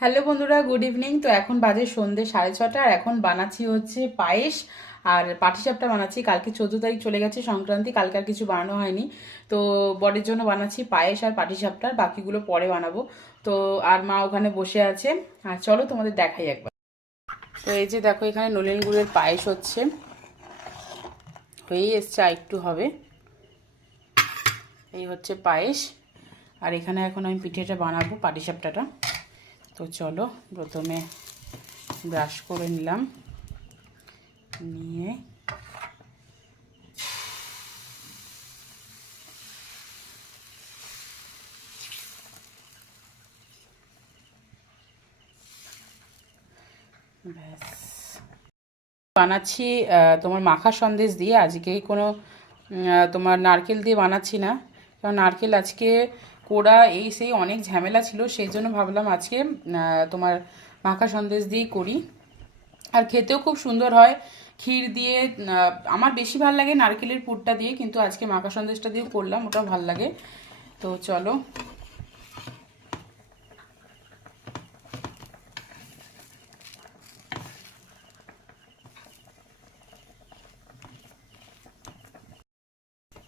Hello বন্ধুরা, good evening. তো এখন বাজে সন্ধ্যে 6:30 আর এখন বানাচ্ছি হচ্ছে পায়েস আর পাটিসাপটা বানাচ্ছি। কালকে 14 তারিখ চলে গেছে সংক্রান্তি, কালকে আর কিছু বানানো হয়নি। তো বরের জন্য বানাচ্ছি পায়েস আর পাটিসাপটার, বাকিগুলো পরে বানাবো। তো আর মা ওখানে বসে আছে। আর চলো তোমাদের দেখাই একবার। তো এই যে দেখো, এখানে নলেন গুড়ের পায়েস হচ্ছে, হয়েই এসছে, আর একটু হবে। এই হচ্ছে পায়েস। আর এখানে এখন আমি পিঠেটা বানাবো, পাটিসাপটাটা। তো চলো, প্রথমে ব্রাশ করে নিলাম, নিয়ে ব্যাস বানাচ্ছি। তোমার মাখা সন্দেশ দিয়ে আজকে কোনো তোমার নারকেল দিয়ে বানাচ্ছি না, কারণ নারকেল আজকে কোড়া এই সেই অনেক ঝামেলা ছিল, সেই জন্য ভাবলাম আজকে তোমার মাখা সন্দেশ দিয়েই করি। আর খেতেও খুব সুন্দর হয় ক্ষীর দিয়ে। আমার বেশি ভালো লাগে নারকেলের পুরটা দিয়ে, কিন্তু আজকে মাখা সন্দেশটা দিয়েও করলাম, ওটাও ভালো লাগে। তো চলো,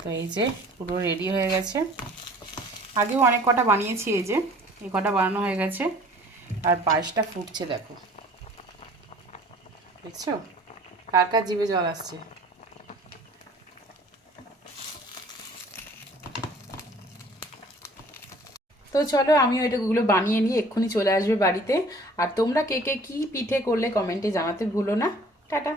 তো এই যে পুরো রেডি হয়ে গেছে। আগেও অনেক কটা বানিয়েছি, এই যে এই কটা বানানো হয়ে গেছে। আর পায়েসটা ফুটছে দেখো, দেখছো? কার কার জিভে জল আসছে? তো চলো, আমিও এটাগুলো বানিয়ে নিয়ে এক্ষুনি চলে আসবে বাড়িতে। আর তোমরা কে কে কী পিঠে করলে কমেন্টে জানাতে ভুলো না। টাটা।